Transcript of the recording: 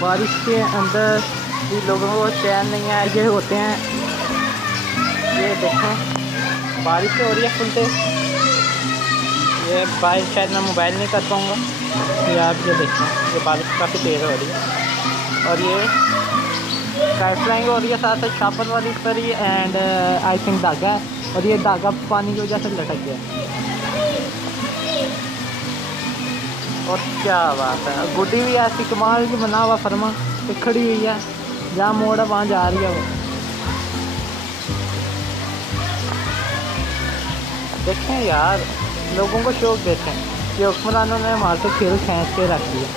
बारिश के अंदर भी लोगों को चैन नहीं है, ये होते हैं। ये देखें बारिश हो रही है फुल तेज। ये बारिश शायद मैं मोबाइल नहीं कर पाऊँगा। ये आप ये देखें, ये बारिश काफ़ी तेज़ हो रही है और ये काइट फ्लाइंग हो रही है, साथ साथ शापर वाली पर ही एंड आई थिंक धागा है और ये धागा पानी की वजह से लटक गया। और क्या बात है, गुड्डी भी ऐसी कमाल की बना हुआ फरमा ये खड़ी हुई है, जहाँ मोड़ है वहाँ जा रही है वो। देखें यार, लोगों को शौक देखें कि हुक्मरानों ने हमारे से खेल खींच के रख दिया।